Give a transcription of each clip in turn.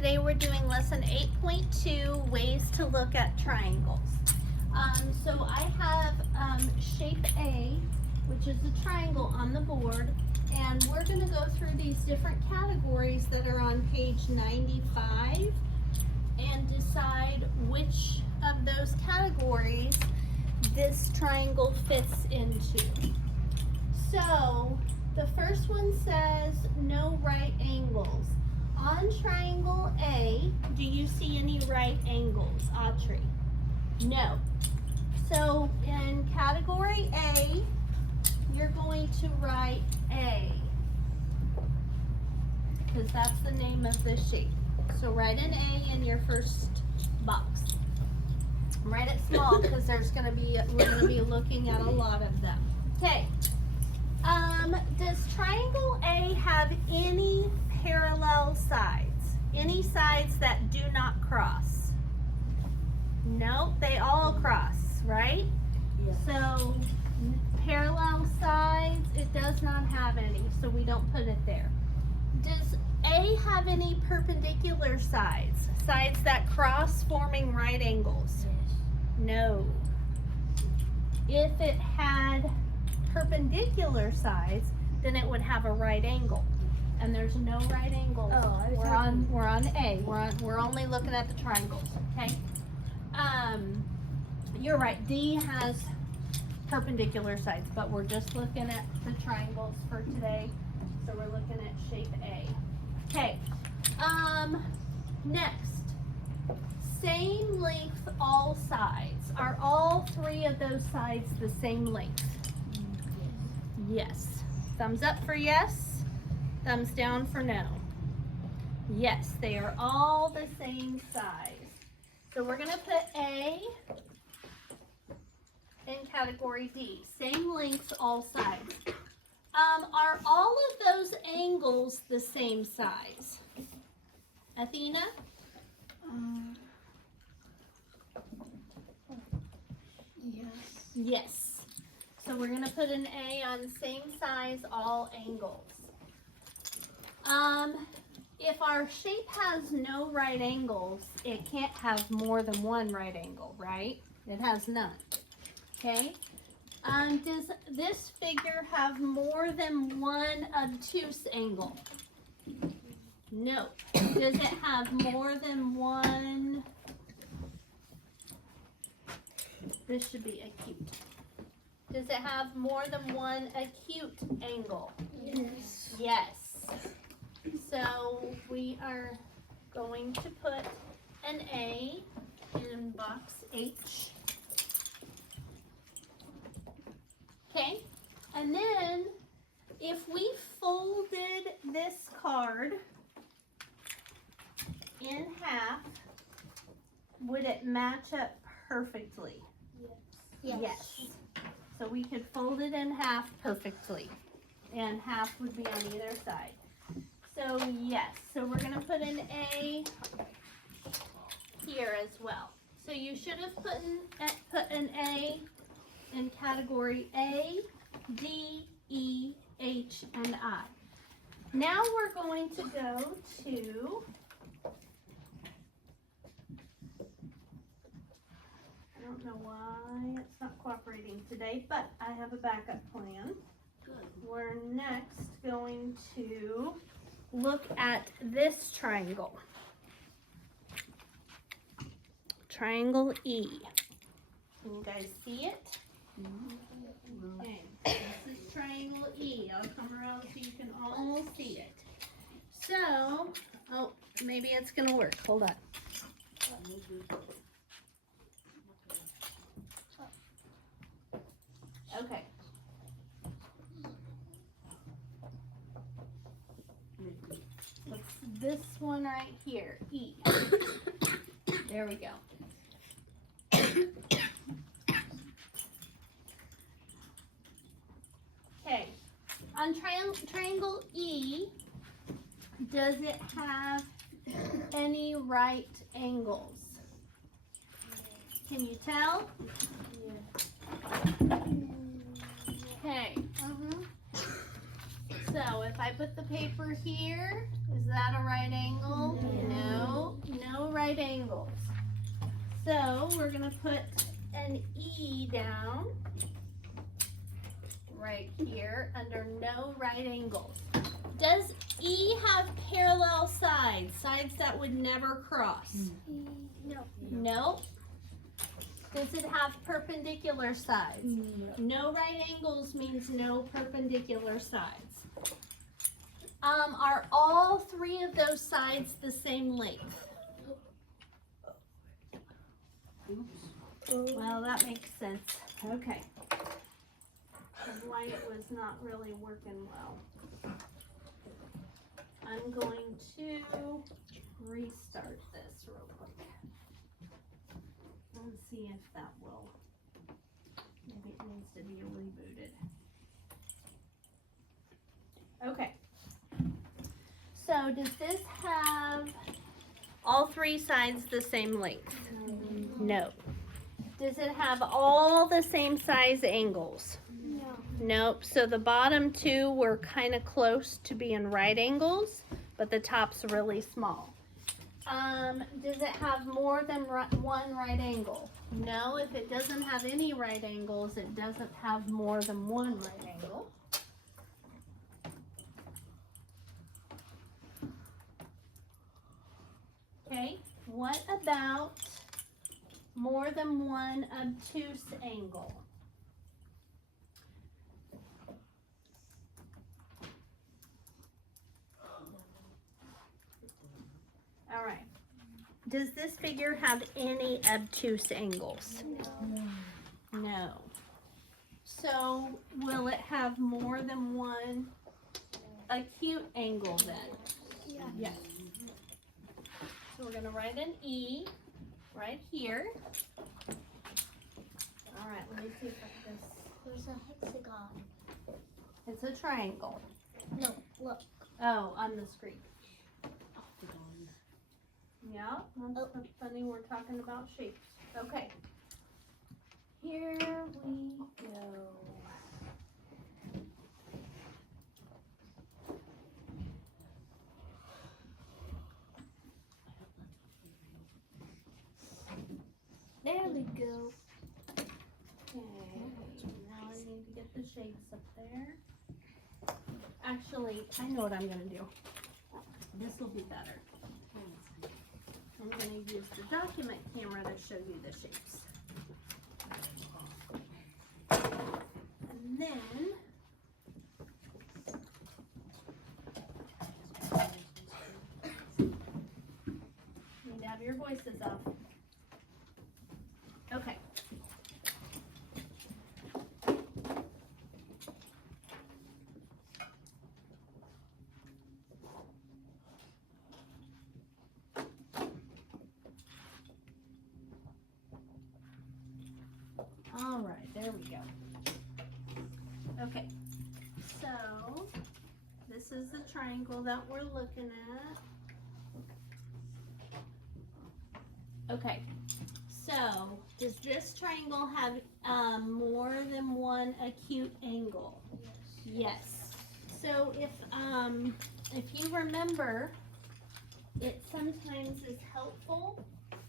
Today we're doing lesson 8.2, ways to look at triangles. So I have shape A, which is a triangle on the board, and we're going to go through these different categories that are on page 95 and decide which of those categories this triangle fits into. So the first one says no right angles. On triangle A, do you see any right angles, Autry? No. So in category A, you're going to write A, because that's the name of the shape. So write an A in your first box. Write it small because we're going to be looking at a lot of them. Okay. Does triangle A have any parallel sides? Any sides that do not cross? No, they all cross, right? Yes. So parallel sides, it does not have any, so we don't put it there. Does A have any perpendicular sides? Sides that cross forming right angles? Yes. No. If it had perpendicular sides, then it would have a right angle. And there's no right angles. Oh, we're on A. We're only looking at the triangles, okay? You're right. D has perpendicular sides, but we're just looking at the triangles for today. So we're looking at shape A. Okay. Next. Same length all sides. Are all three of those sides the same length? Yes. Thumbs up for yes. Thumbs down for no. Yes, they are all the same size. So we're going to put A in category D. Same lengths, all sides. Are all of those angles the same size? Athena? Yes. Yes. So we're going to put an A on same size, all angles. If our shape has no right angles, it can't have more than one right angle, right? It has none. Okay? Does this figure have more than one obtuse angle? No. Does it have more than one? This should be acute. Does it have more than one acute angle? Yes. Yes. So we are going to put an A in box H. Okay, and then if we folded this card in half, would it match up perfectly? Yes. Yes. So we could fold it in half perfectly, and half would be on either side. So yes, so we're going to put an A here as well. So you should have put an A in category A, D, E, H, and I. Now we're going to go to, I don't know why it's not cooperating today, but I have a backup plan. Good. We're next going to look at this triangle. Triangle E. Can you guys see it? Okay, this is triangle E. I'll come around so you can all see it. So, oh, maybe it's gonna work. Hold on. Okay. It's this one right here, E. There we go. Okay, on triangle E, does it have any right angles? Can you tell? Okay. So if I put the paper here, is that a right angle? No. right angles. So we're gonna put an E down right here under no right angles. Does E have parallel sides? Sides that would never cross? No. No. Does it have perpendicular sides? No. No right angles means no perpendicular sides. Are all three of those sides the same length? Well, that makes sense. Okay. That's why it was not really working well. I'm going to restart this real quick. Let's see if that will, maybe it needs to be rebooted. Okay. So does this have all three sides the same length? No. Does it have all the same size angles? No. Nope. So the bottom two were kind of close to being right angles, but the top's really small. Does it have more than one right angle? No. If it doesn't have any right angles, it doesn't have more than one right angle. Okay. What about more than one obtuse angle? All right. Does this figure have any obtuse angles? No. No. So will it have more than one acute angle then? Yeah. Yes. So we're going to write an E right here. All right, let me see if I this. There's a hexagon. It's a triangle. No, look. Oh, on the screen. Yeah, that's funny. We're talking about shapes. Okay. Here we go. There we go. Okay, now I need to get the shapes up there. Actually, I know what I'm going to do. This will be better. I'm going to use the document camera to show you the shapes. And then, you need to have your voices off. Okay. All right, there we go. Okay, so this is the triangle that we're looking at. Okay, so does this triangle have more than one acute angle? Yes. So if you remember, it sometimes is helpful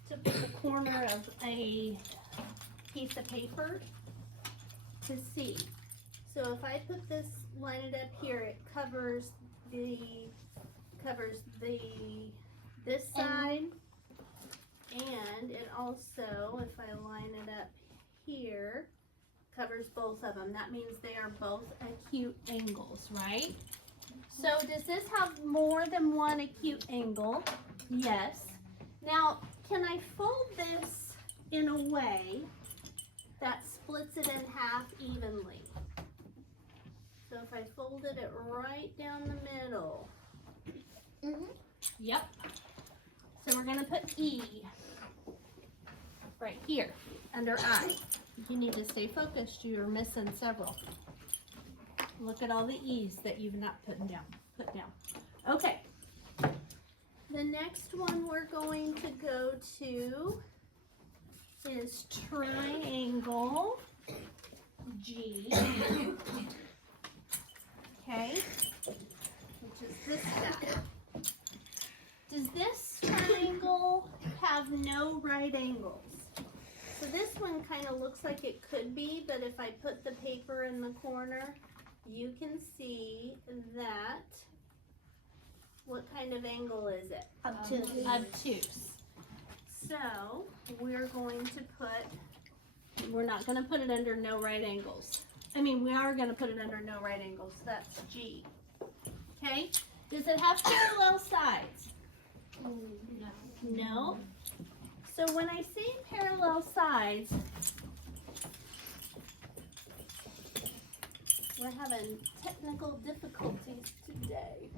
to put the corner of a piece of paper to see. So if I put this, line it up here, it covers this side, and it also, if I line it up here, covers both of them. That means they are both acute angles, right? So does this have more than one acute angle? Yes. Now, can I fold this in a way that splits it in half evenly? So if I folded it right down the middle. Yep. So we're gonna put E right here under I. You need to stay focused. You're missing several. Look at all the E's that you've not put down. Okay. The next one we're going to go to is triangle G. Okay, which is this guy. Does this triangle have have no right angles. So this one kind of looks like it could be, but if I put the paper in the corner, you can see that, what kind of angle is it? Obtuse. Obtuse. So we're going to put, we're not going to put it under no right angles. I mean, we are going to put it under no right angles. That's G. Okay? Does it have parallel sides? No. So when I say parallel sides, we're having technical difficulties today.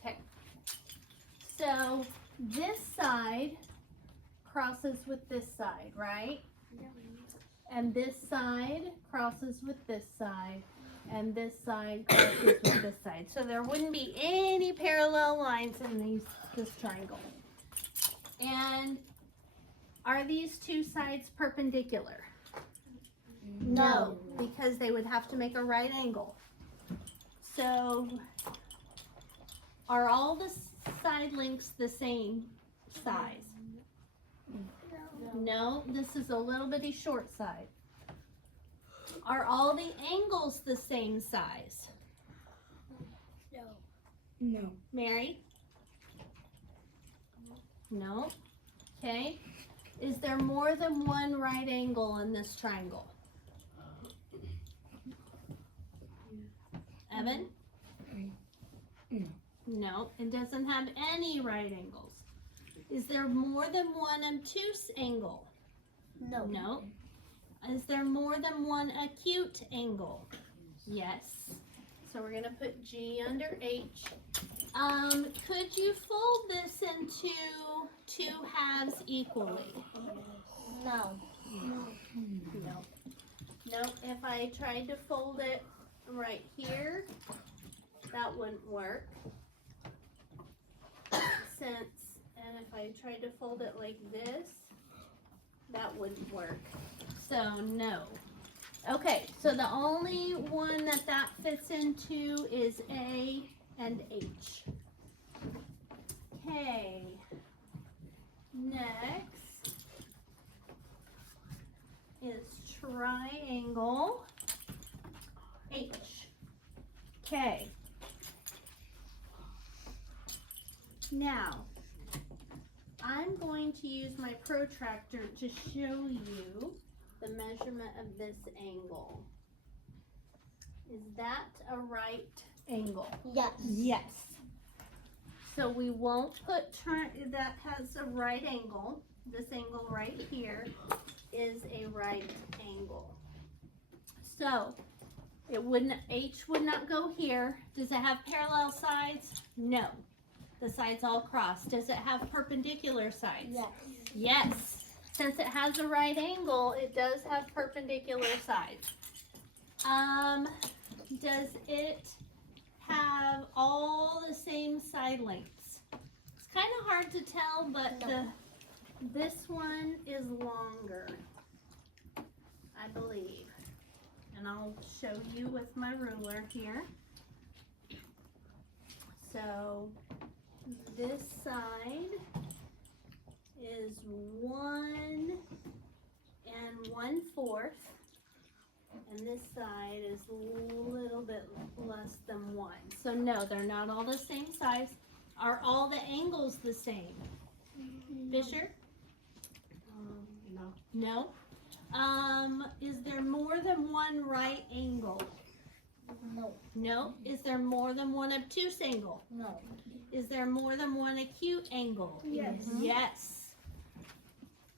Okay. So this side crosses with this side, right? And this side crosses with this side. And this side crosses with this side. So there wouldn't be any parallel lines in this triangle. And are these two sides perpendicular? No, because they would have to make a right angle. So are all the side lengths the same size? No, this is a little bitty short side. Are all the angles the same size? No. Mary? No. Okay. Is there more than one right angle in this triangle? Evan? No, it doesn't have any right angles. Is there more than one obtuse angle? No. No. Is there more than one acute angle? Yes. So we're going to put G under H. Could you fold this into two halves equally? No. No. No, if I tried to fold it right here, that wouldn't work. And if I tried to fold it like this, that wouldn't work. So no. Okay, so the only one that fits into is A and H. Okay. Next is triangle H. Okay. Now, I'm going to use my protractor to show you the measurement of this angle. Is that a right angle? Yes. Yes. So we won't put that has a right angle. This angle right here is a right angle. So it wouldn't, H would not go here. Does it have parallel sides? No. The sides all cross. Does it have perpendicular sides? Yes. Yes. Since it has a right angle, it does have perpendicular sides. Does it have all the same side lengths? It's kind of hard to tell, but this one is longer, I believe. And I'll show you with my ruler here. So this side is 1 1/4, and this side is a little bit less than 1. So no, they're not all the same size. Are all the angles the same? Fisher? No. No? Is there more than one right angle? No. No. Is there more than one obtuse angle? No. Is there more than one acute angle? Yes. Yes.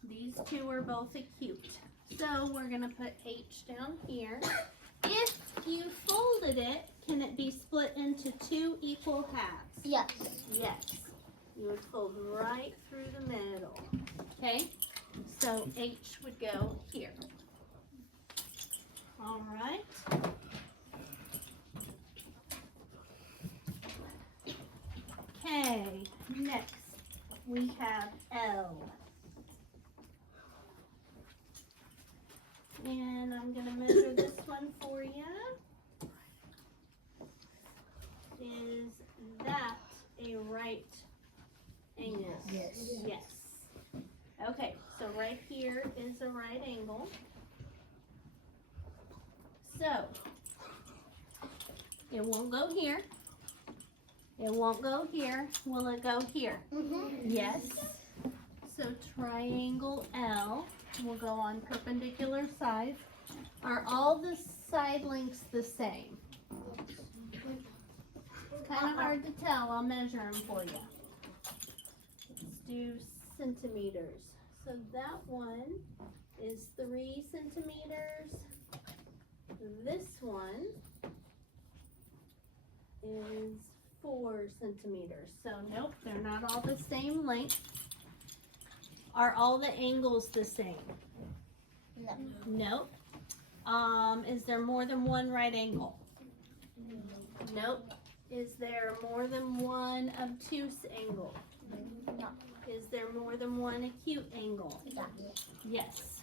These two are both acute. So we're going to put H down here. If you folded it, can it be split into two equal halves? Yes. Yes. You would fold right through the middle. Okay? So H would go here. All right. Okay, next we have L. And I'm going to measure this one for you. Is that right angle? Yes. Yes. Okay, so right here is a right angle. So, it won't go here. It won't go here. Will it go here? Yes. So triangle L will go on perpendicular sides. Are all the side lengths the same? It's kind of hard to tell. I'll measure them for you. Let's do centimeters. So that one is 3 centimeters. This one is 4 centimeters. So nope, they're not all the same length. Are all the angles the same? No. Nope. Is there more than one right angle? Nope. Is there more than one obtuse angle? No. Is there more than one acute angle? No. Yes.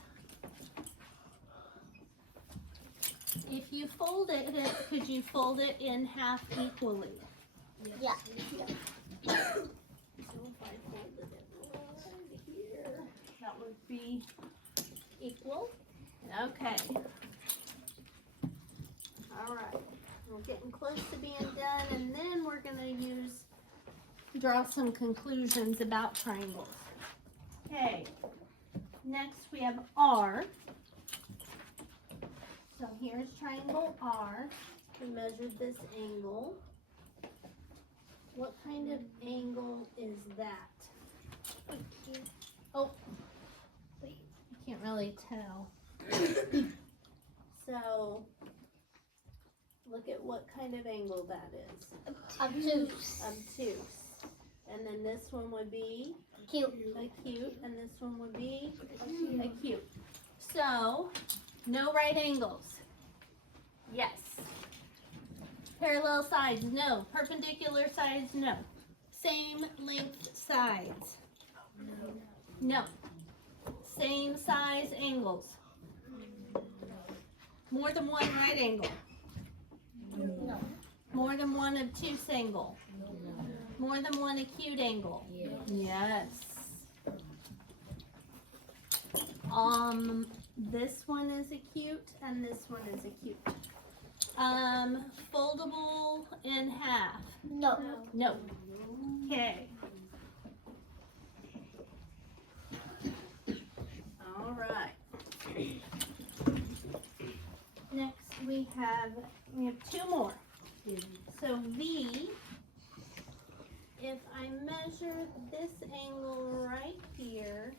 If you folded it, could you fold it in half equally? Yeah. So if I folded it right here, that would be equal. Okay. All right. We're getting close to being done, and then we're going to draw some conclusions about triangles. Okay. Next we have R. So here's triangle R. We measured this angle. What kind of angle is that? Oh, wait, you can't really tell. So, look at what kind of angle that is. Obtuse. Obtuse. And then this one would be Cute. acute, and this one would be acute. So, no right angles. Yes. Parallel sides, no. Perpendicular sides, no. Same length sides. No. Same size angles. More than one right angle. No. More than one obtuse angle. More than one acute angle. Yes. This one is acute and this one is acute. Foldable in half. No. No. Okay. All right. Next we have 2 more. So V, if I measure this angle right here,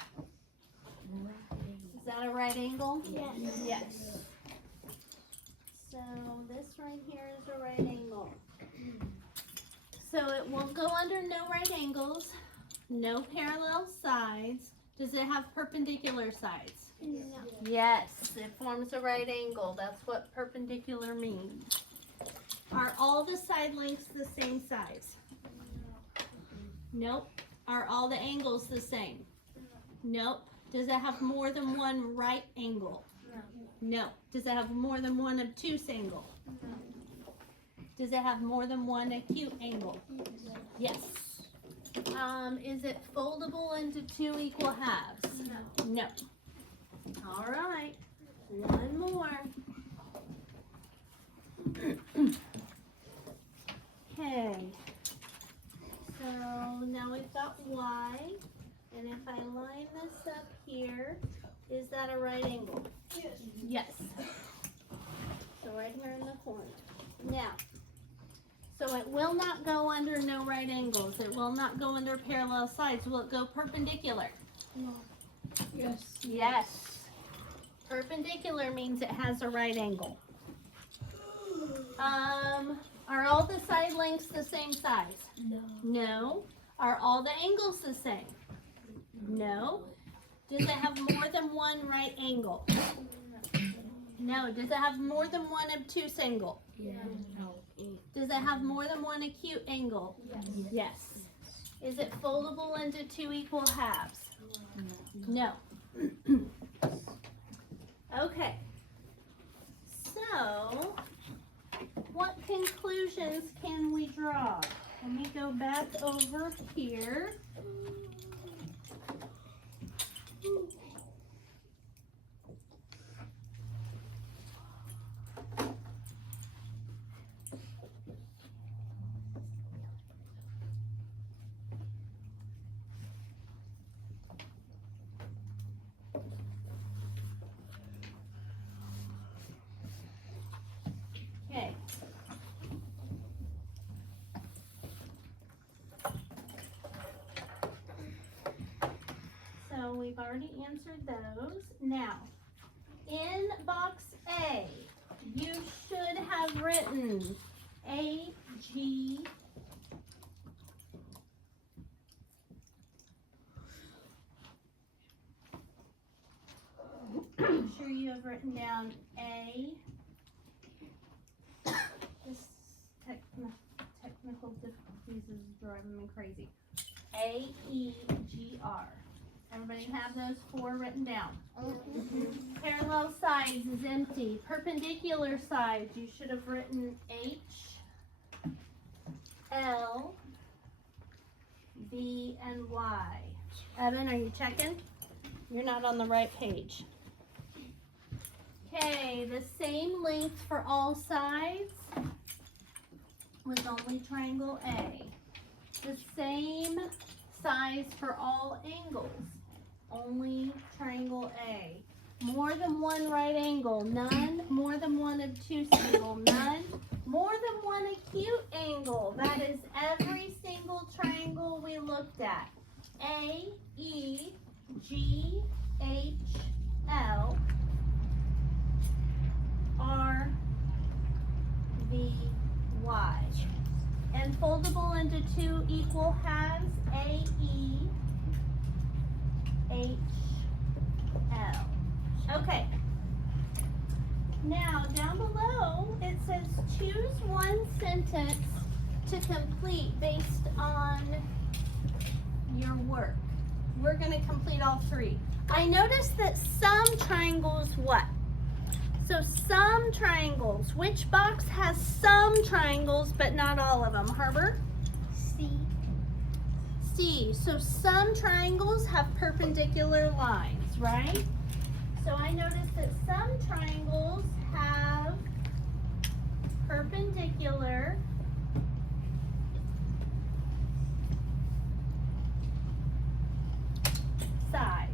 is that a right angle? Yes. Yes. So this right here is a right angle. So it won't go under no right angles, no parallel sides. Does it have perpendicular sides? No. Yes, it forms a right angle. That's what perpendicular means. Are all the side lengths the same size? Nope. Are all the angles the same? Nope. Does it have more than one right angle? No. Does it have more than one obtuse angle? Does it have more than one acute angle? Yes. Is it foldable into 2 equal halves? No. All right. One more. Okay. So now we've got Y, and if I line this up here, is that a right angle? Yes. Yes. So right here in the corner. Now, so it will not go under no right angles. It will not go under parallel sides. Will it go perpendicular? No. Yes. Yes. Perpendicular means it has a right angle. Are all the side lengths the same size? No. No. Are all the angles the same? No. Does it have more than one right angle? No. Does it have more than one obtuse angle? Yeah. No. Does it have more than one acute angle? Yes. Yes. Is it foldable into 2 equal halves? No. Okay. So, what conclusions can we draw? Let me go back over here. Okay. So we've already answered those. Now, in box A, you should have written A-G. I'm sure you have written down A. This technical difficulties is driving me crazy. A-E-G-R. Everybody have those 4 written down. Parallel sides is empty. Perpendicular sides, you should have written H, L, B, and Y. Evan, are you checking? You're not on the right page. Okay, the same length for all sides was only triangle A. The same size for all angles, only triangle A. More than one right angle, none. More than one obtuse angle, none. More than one acute angle, that is every single triangle we looked at. A, E, G, H, L, R, V, Y. And foldable into 2 equal halves, A, E, H, L. Okay. Now, down below, it says choose one sentence to complete based on your work. We're going to complete all 3. I noticed that some triangles, what? So some triangles, which box has some triangles but not all of them? Harbor? C. C. So some triangles have perpendicular lines, right? So I noticed that some triangles have perpendicular sides.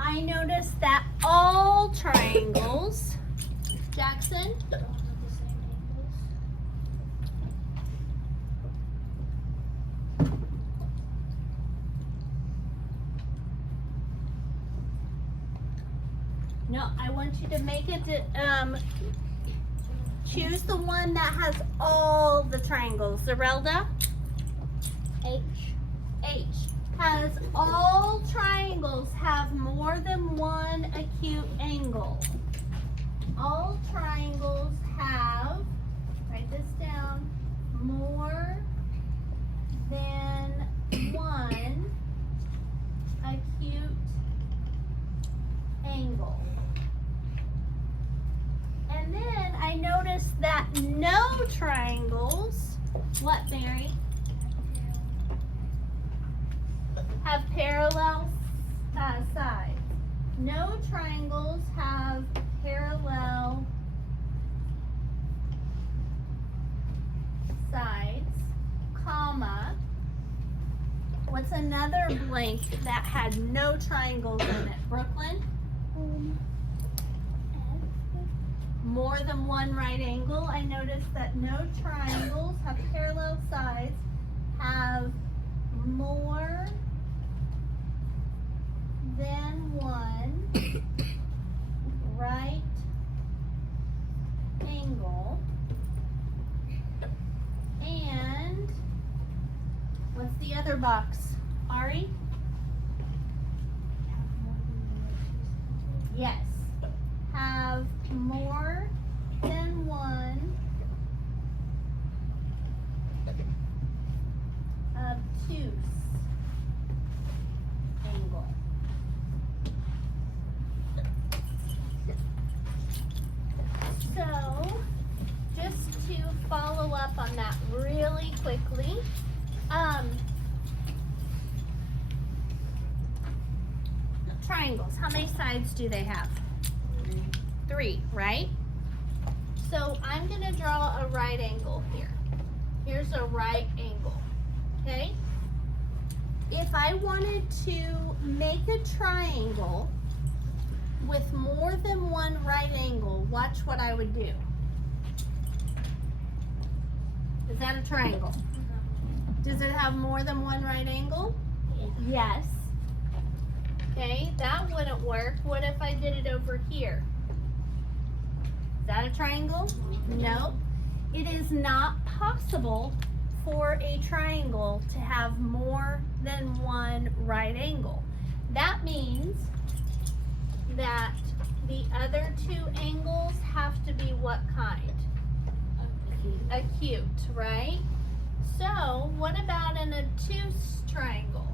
I noticed that all triangles, Jackson, Don't have the same angles. no, I want you to make it, choose the one that has all the triangles. Zerelda? H. H. Has all triangles have more than one acute angle? All triangles have, write this down, more than one acute angle. And then I noticed that no triangles, what, Mary? Have parallel sides. No triangles have parallel sides, comma. What's another blank that had no triangles in it? Brooklyn? More than one right angle. I noticed that no triangles have parallel sides, have more than one right angle. And what's the other box? Ari? Yes. Have more than one obtuse angle. So, just follow up on that really quickly. Triangles, how many sides do they have? Three, right? So I'm gonna draw a right angle here. Here's a right angle, okay? If I wanted to make a triangle with more than one right angle, watch what I would do. Is that a triangle? Does it have more than one right angle? Yes. Okay, that wouldn't work. What if I did it over here? Is that a triangle? No. It is not possible for a triangle to have more than one right angle. That means that the other two angles have to be what kind? Acute, right? So what about an obtuse triangle?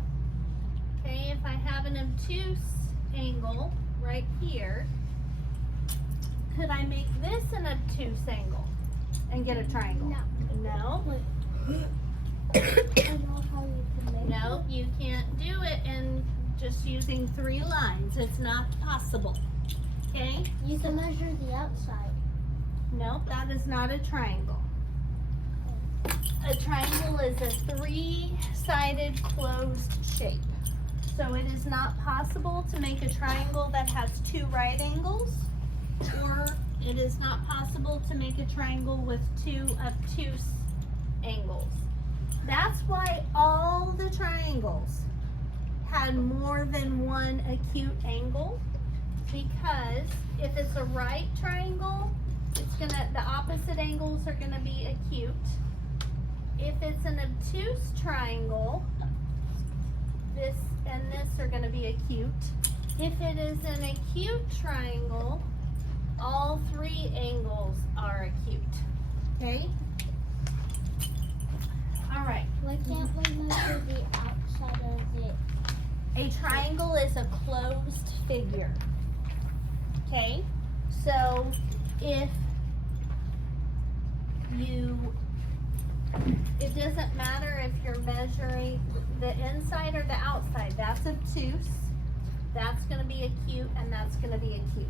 Okay, if I have an obtuse angle right here, could I make this an obtuse angle and get a triangle? No. I know how you can make No, you can't do it in just using 3 lines. It's not possible. Okay? You can measure the outside. No, that is not a triangle. A triangle is a 3-sided closed shape. So it is not possible to make a triangle that has 2 right angles, or it is not possible to make a triangle with 2 obtuse angles. That's why all the triangles had more than one acute angle, because if it's a right triangle, the opposite angles are gonna be acute. If it's an obtuse triangle, this and this are gonna be acute. If it is an acute triangle, all 3 angles are acute. Okay? All right. Why can't we measure the outside of it? A triangle is a closed figure. Okay? So if it doesn't matter if you're measuring the inside or the outside. That's obtuse. That's going to be acute, and that's going to be acute.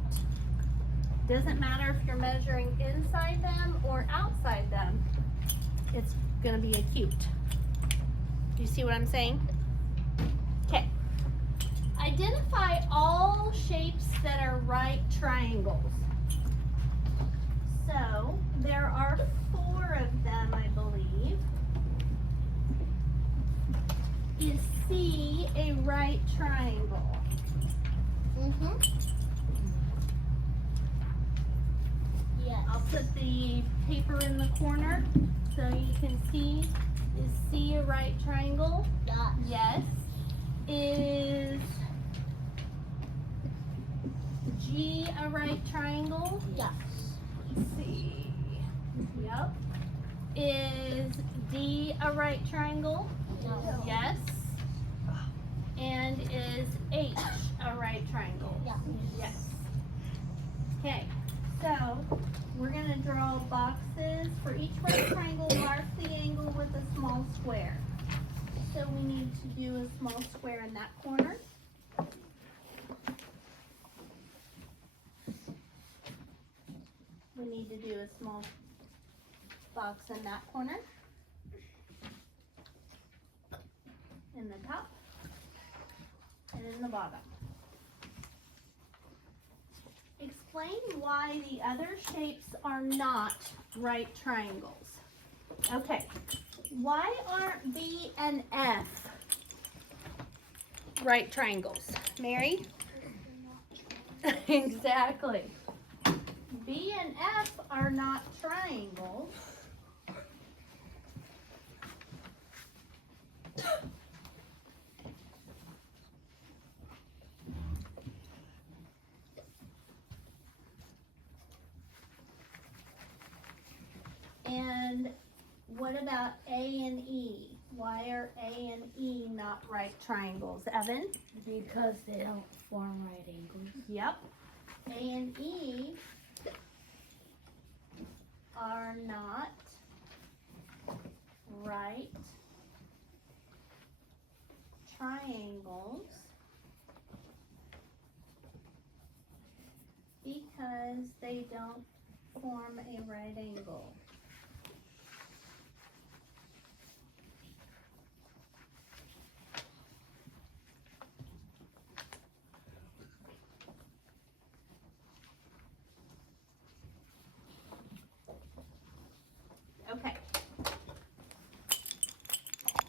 Doesn't matter if you're measuring inside them or outside them. It's going to be acute. Do you see what I'm saying? Okay. Identify all shapes that are right triangles. So there are 4 of them, I believe. Is C a right triangle? Mm-hmm. Yes. I'll put the paper in the corner so you can see. Is C a right triangle? Yes. Is G a right triangle? Yes. Let's see. Yep. Is D a right triangle? No. Yes. And is H a right triangle? Yeah. Yes. Okay, so we're going to draw boxes. For each right triangle, mark the angle with a small square. So we need to do a small square in that corner. We need to do a small box in that corner. In the top. And in the bottom. Explain why the other shapes are not right triangles. Okay, why aren't B and F right triangles? Mary? Exactly. B and F are not triangles. And what about A and E? Why are A and E not right triangles? Evan? Because they don't form right angles. Yep. A and E are not right triangles because they don't form a right angle.